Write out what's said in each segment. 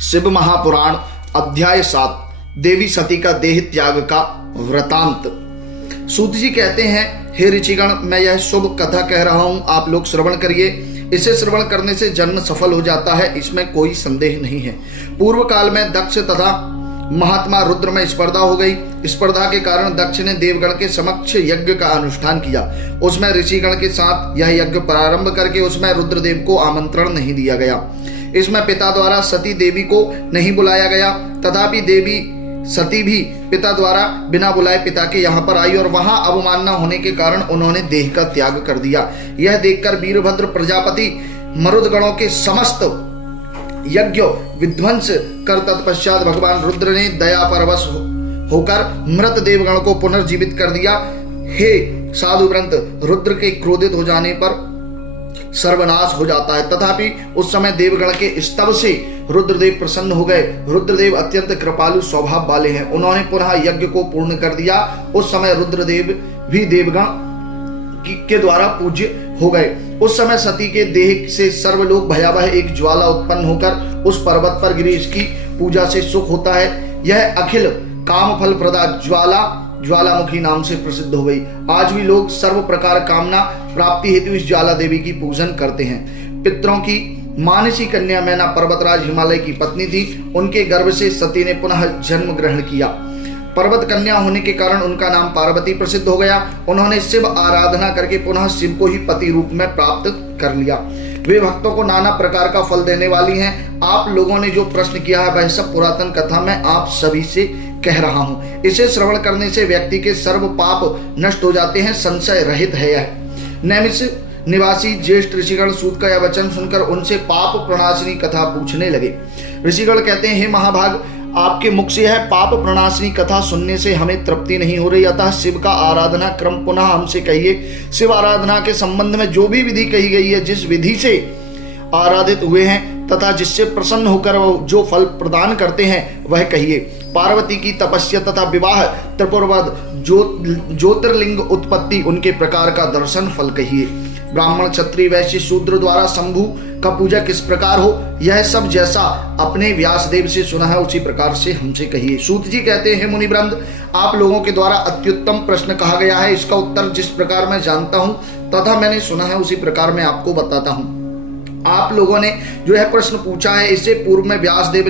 शिव महापुराण अध्याय 7 देवी सती का देह त्याग का वृतांत। सूत जी कहते हैं, हे ऋषिगण, मैं यह शुभ कथा कह रहा हूं, आप लोग श्रवण करिए। इसे श्रवण करने से जन्म सफल हो जाता है, इसमें कोई संदेह नहीं है। पूर्व काल में दक्ष तथा महात्मा रुद्र में स्पर्धा हो गई। स्पर्धा के कारण दक्ष ने देवगण के समक्ष यज्ञ का अनुष्ठान किया। उसमें ऋषिगण के साथ यह यज्ञ प्रारंभ करके उसमें रुद्रदेव को आमंत्रण नहीं दिया गया। इसमें पिता द्वारा सती देवी को नहीं बुलाया गया, तथापि देवी सती भी पिता द्वारा बिना बुलाए पिता के यहाँ पर आई और वहां अवमानना होने के कारण उन्होंने देह का त्याग कर दिया। यह देखकर वीरभद्र प्रजापति मरुदगणों के समस्त यज्ञ विध्वंस कर तत्पश्चात भगवान रुद्र ने दया परवश होकर मृत देवगण को पुनर्जीवित कर दिया। हे साधुव्रत, रुद्र के क्रोधित हो जाने पर सर्वनाश हो जाता है, तथापि उस समय देवगण के स्तव से रुद्रदेव प्रसन्न हो गए। रुद्रदेव अत्यंत कृपालु स्वभाव वाले हैं। उन्होंने पुनः यज्ञ को पूर्ण कर दिया। उस समय रुद्रदेव भी देवगण के द्वारा पूज्य हो गए। उस समय सती के देह से सर्वलोक भयावह एक ज्वाला उत्पन्न होकर उस पर्वत पर गिरी। इसकी पूजा से सुख होता है। यह अखिल काम फल प्रदा ज्वालामुखी नाम से प्रसिद्ध हो गई। आज भी लोग सर्व प्रकार कामना प्राप्ति हेतु इस ज्वाला देवी की पूजन करते हैं। पितरों की मानसी कन्या मैना पर्वतराज हिमालय की पत्नी थी। उनके गर्भ से सती ने पुनः जन्म ग्रहण किया। पर्वत कन्या होने के कारण उनका नाम पार्वती प्रसिद्ध हो गया। उन्होंने शिव आराधना करके पुनः शिव को ही पति रूप में प्राप्त कर लिया। वे भक्तों को नाना प्रकार का फल देने वाली हैं। आप लोगों ने जो प्रश्न किया है वह सब पुरातन कथा मैं आप सभी से कह रहा हूँ। इसे श्रवण करने से व्यक्ति के सर्व पाप नष्ट हो जाते हैं, संशय रहित है यह। नैमिष निवासी ज्येष्ठ ऋषिगण सूत का यह वचन सुनकर उनसे पाप प्रणाशिनी कथा पूछने लगे। ऋषिगण कहते हैं, हे महाभाग, आपके मुख से यह पाप प्रणाशिनी कथा सुनने से हमें तृप्ति नहीं हो रही, अतः शिव का आराधना क्रम पुनः हमसे कहिए। शिव आराधना के संबंध में जो भी विधि कही गई है, जिस विधि से आराधित हुए हैं तथा जिससे प्रसन्न होकर वो जो फल प्रदान करते हैं वह कहिए। पार्वती की तपस्या तथा विवाह, त्रिपुरवध, ज्योतिर्लिंग उत्पत्ति, उनके प्रकार का दर्शन फल कहिए। ब्राह्मण, क्षत्रिय, वैश्य, शूद्र द्वारा शंभु का पूजा किस प्रकार हो, यह सब जैसा अपने व्यासदेव से सुना है उसी प्रकार से हमसे कहिए। सूत जी कहते हैं, मुनिवृंद, आप लोगों के द्वारा अत्युत्तम प्रश्न कहा गया है। इसका उत्तर जिस प्रकार मैं जानता हूँ तथा मैंने सुना है उसी प्रकार मैं आपको बताता हूँ। आप लोगों ने जो है प्रश्न पूछा है, इससे पूर्व में व्यासदेव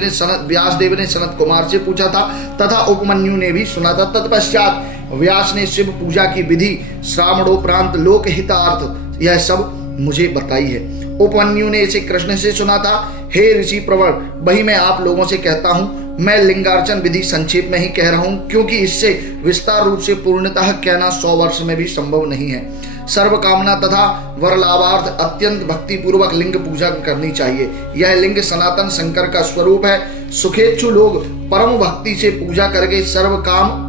ने सनत कुमार से पूछा था तथा उपमन्यु ने भी सुना था। तत्पश्चात व्यास ने शिव पूजा की विधि, श्रावणोपरांत लोक हितार्थ, यह सब मुझे बताई है। उपमन्यु ने इसे कृष्ण से सुना था। हे ऋषि प्रवर, वही मैं आप लोगों से कहता हूँ। मैं लिंगार्चन विधि संक्षेप में ही कह रहा हूँ, क्योंकि इससे विस्तार रूप से पूर्णतः कहना 100 वर्ष में भी संभव नहीं है। सर्व कामना तथा वर लाभार्थ अत्यंत भक्ति पूर्वक लिंग पूजा करनी चाहिए। यह लिंग सनातन शंकर का स्वरूप है। सुखेच्छु लोग परम भक्ति से पूजा करके सर्व काम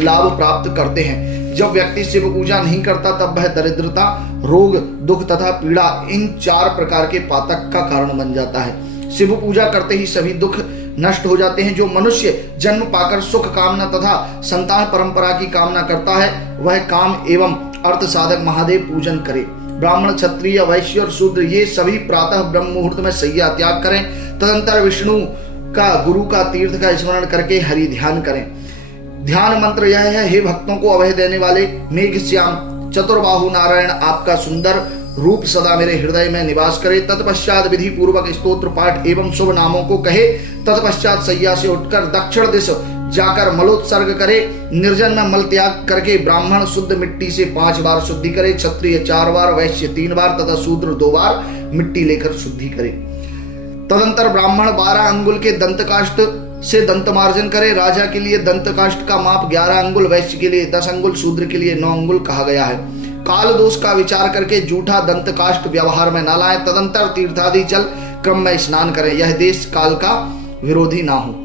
लाभ प्राप्त करते हैं। जब व्यक्ति शिव पूजा नहीं करता तब वह दरिद्रता, रोग, दुख तथा पीड़ा, इन 4 प्रकार के पातक का कारण बन जाता है। शिव पूजा करते ही सभी दुख नष्ट हो जाते हैं। जो मनुष्य जन्म पाकर सुख कामना तथा संतान परंपरा की कामना करता है वह काम एवं अर्थ साधक महादेव पूजन करे। ब्राह्मण, क्षत्रिय, वैश्य और शूद्र ये सभी प्रातः ब्रह्म मुहूर्त में शय्या त्याग करें। तदंतर विष्णु का, गुरु का, तीर्थ का स्मरण करके हरि ध्यान करें। ध्यान मंत्र यह है, हे भक्तों को अभय देने वाले मेघ श्याम चतुर्बाहु नारायण, आपका सुंदर रूप सदा मेरे हृदय में निवास करे। तत्पश्चात विधि पूर्वक स्तोत्र पाठ एवं शुभ नामों को कहे। तत्पश्चात शय्या से उठकर दक्षिण दिश जाकर मलोत्सर्ग करे। निर्जन में मल त्याग करके ब्राह्मण शुद्ध मिट्टी से 5 बार शुद्धि करे, क्षत्रिय 4 बार, वैश्य 3 बार तथा शूद्र 2 बार मिट्टी लेकर शुद्धि करे। तदंतर ब्राह्मण 12 अंगुल के दंतकाष्ठ से दंत मार्जन करे। राजा के लिए दंतकाष्ठ का माप 11 अंगुल, वैश्य के लिए 10 अंगुल, शूद्र के लिए 9 अंगुल कहा गया है। काल दोष का विचार करके जूठा दंतकाष्ठ व्यवहार में न लाएं। तदंतर तीर्थादि जल क्रम में स्नान करें। यह देश काल का विरोधी ना हो।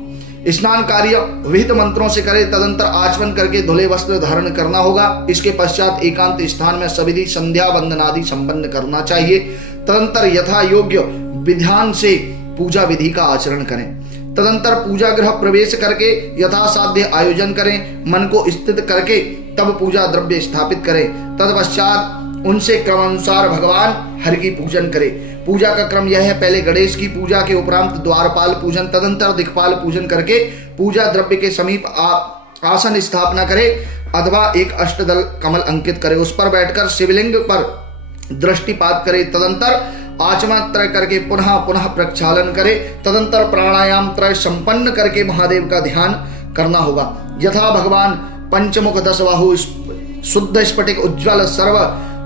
स्नान कार्य विहित मंत्रों से करें। तदंतर आचमन करके धुले वस्त्र धारण करना होगा। इसके पश्चात एकांत स्थान में सविधि संध्या वंदन आदि संपन्न करना चाहिए। तदंतर यथा योग्य विधान से पूजा विधि का आचरण करें। तदंतर पूजा गृह प्रवेश करके यथासाध्य आयोजन करें। मन को स्थित करके तब पूजा द्रव्य स्थापित करें। तत्पश्चात उनसे क्रमानुसार भगवान हरि की पूजन करें। पूजा का क्रम यह है, पहले गणेश की पूजा के उपरांत द्वारपाल पूजन, तदंतर दिक्पाल पूजन करके पूजा द्रव्य के समीप आसन स्थापना करे अथवा एक अष्टदल कमल अंकित करे, उस पर बैठकर शिवलिंग पर दृष्टिपात करे, तदंतर आचमन त्रय करके पुनः पुनः प्रक्षालन करे, तदंतर प्राणायाम त्रय संपन्न करके महादेव का ध्यान करना होगा। यथा भगवान पंचमुख दशबाहु शुद्ध स्फटिक उज्ज्वल सर्व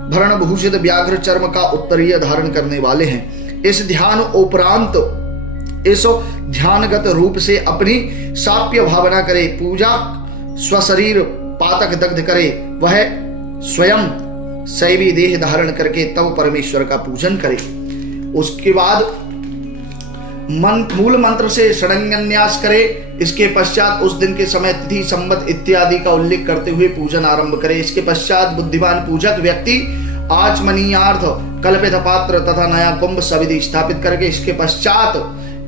भरण भूषित व्याघ्र चर्म का उत्तरीय धारण करने वाले हैं। इस ध्यान उपरांत इस ध्यानगत रूप से अपनी साप्य भावना करे, पूजा स्वशरीर पातक दग्ध करे, वह स्वयं शैवी देह धारण करके तब परमेश्वर का पूजन करे। उसके बाद मूल मंत्र से षडंगन्यास करे। इसके पश्चात उस दिन के समय तिथि संवत इत्यादि का उल्लेख करते हुए पूजन आरंभ करे। इसके पश्चात बुद्धिमान पूजक व्यक्ति आचमनीयार्थ कल्पित पात्र तथा नया कुंभ सविधि स्थापित करके इसके पश्चात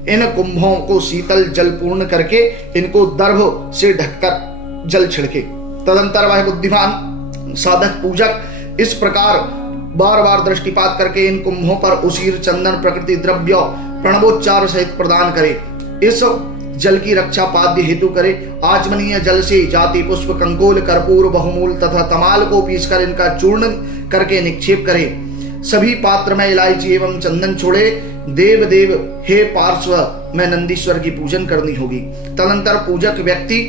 इन कुंभों को शीतल जल पूर्ण करके इनको दर्भ से ढककर जल छिड़के। तदंतर वह बुद्धिमान साधक पूजक इस प्रकार बार बार दृष्टिपात करके इन कुंभों पर उसीर चंदन प्रकृति द्रव्य प्रणवोच्चार सहित प्रदान करे। इस जल की रक्षा पाद्य हेतु करे। आचमनीय जल से जाति पुष्प कंकोल कर्पूर बहुमूल तथा तमाल को पीसकर इनका चूर्ण करके निक्षेप करे। सभी पात्र में इलायची एवं चंदन छोड़े। देव देव हे पार्श्व में नंदीश्वर की पूजन करनी होगी। तदंतर पूजक व्यक्ति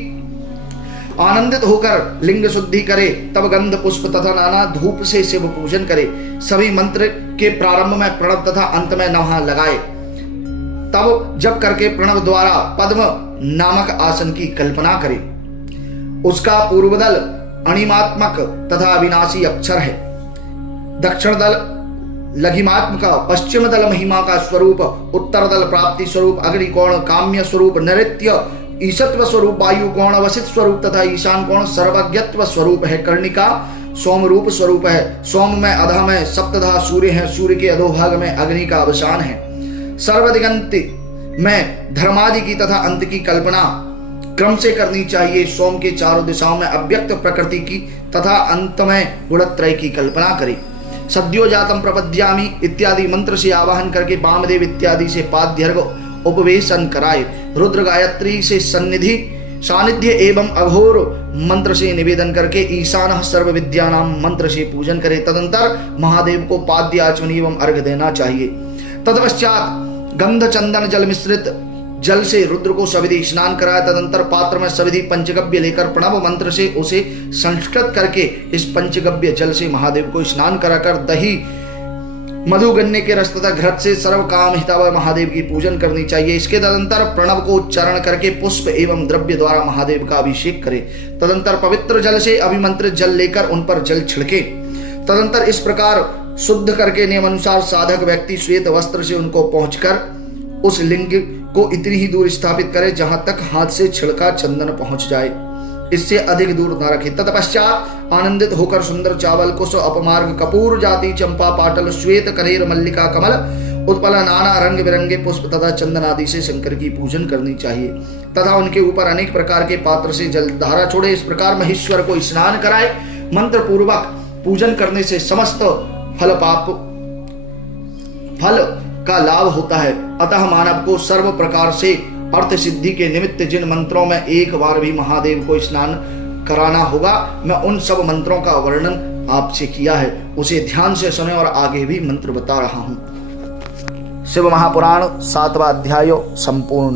आनंदित होकर लिंग शुद्धि करे, तब गंध पुष्प तथा नाना धूप से शिव पूजन करे। सभी मंत्र के प्रारंभ में प्रणव तथा अंत में नमः लगाए। तब जप करके प्रणव द्वारा पद्म नामक आसन की कल्पना करे। उसका पूर्व दल अणिमात्मक तथा अविनाशी अक्षर है, दक्षिण दल लघिमात्मक, पश्चिम दल महिमा का स्वरूप, उत्तर दल प्राप्ति स्वरूप, अग्निकोण काम्य स्वरूप, नैऋत्य ईशत्व स्वरूप, वायु कोण वसित स्वरूप तथा ईशान कोण सर्वज्ञत्व स्वरूप है। कर्णिका सोम रूप स्वरूप है। सोम में अधः में सप्तधा सूर्य है। सूर्य के अधोभाग में अग्नि का अवसान है। सर्वदिगंति में धर्मादि की तथा अंत की कल्पना क्रम से करनी चाहिए। सोम के चारों दिशाओं में अव्यक्त प्रकृति की तथा अंत में गुणत्रय की कल्पना करे। सद्यो जातम प्रपद्यामि इत्यादि मंत्र से आवाहन करके वामदेव इत्यादि से पाद्यर्घ उपवेशन कराए। रुद्र गायत्री से सानिध्य एवं अघोर मंत्र से निवेदन करके ईशान सर्व विद्यानाम मंत्र से पूजन करे। तदंतर महादेव को पाद्य आचमनी एवं अर्घ देना चाहिए। तत्पश्चात गंध चंदन जल मिश्रित जल से रुद्र को सविधि स्नान कराया। तदंतर पात्र में सविधि पंचगव्य लेकर प्रणव मंत्र से उसे संस्कृत करके इस पंचगव्य जल से महादेव को स्नान कराकर दही मधु गन्ने के रस तथा घृत से सर्व काम हितावह महादेव की पूजन करनी चाहिए। इसके तदंतर प्रणव को उच्चारण करके पुष्प एवं द्रव्य द्वारा महादेव का अभिषेक करे। तदंतर पवित्र जल से अभिमंत्रित जल लेकर उन पर जल छिड़के। तदंतर इस प्रकार शुद्ध करके नियम अनुसार साधक व्यक्ति श्वेत वस्त्र से उनको पहुंचकर उस लिंग को इतनी ही दूर स्थापित करे जहां तक हाथ से छिड़का चंदन पहुंच जाए, इससे अधिक दूर न रखे। तत्पश्चात आनंदित होकर सुंदर चावल कुश अपमार्ग कपूर जाति चंपा पाटल श्वेत कनेर मल्लिका कमल उत्पल नाना रंग बिरंगे पुष्प तथा चंदन आदि से शंकर की पूजन करनी चाहिए तथा उनके ऊपर अनेक प्रकार के पात्र से जल धारा छोड़े। इस प्रकार महेश्वर को स्नान कराए। मंत्र पूर्वक पूजन करने से समस्त फल का लाभ होता है। अतः मानव को सर्व प्रकार से अर्थ सिद्धि के निमित्त जिन मंत्रों में एक बार भी महादेव को स्नान कराना होगा, मैं उन सब मंत्रों का वर्णन आपसे किया है, उसे ध्यान से सुने और आगे भी मंत्र बता रहा हूं। शिव महापुराण 7वां अध्याय संपूर्ण।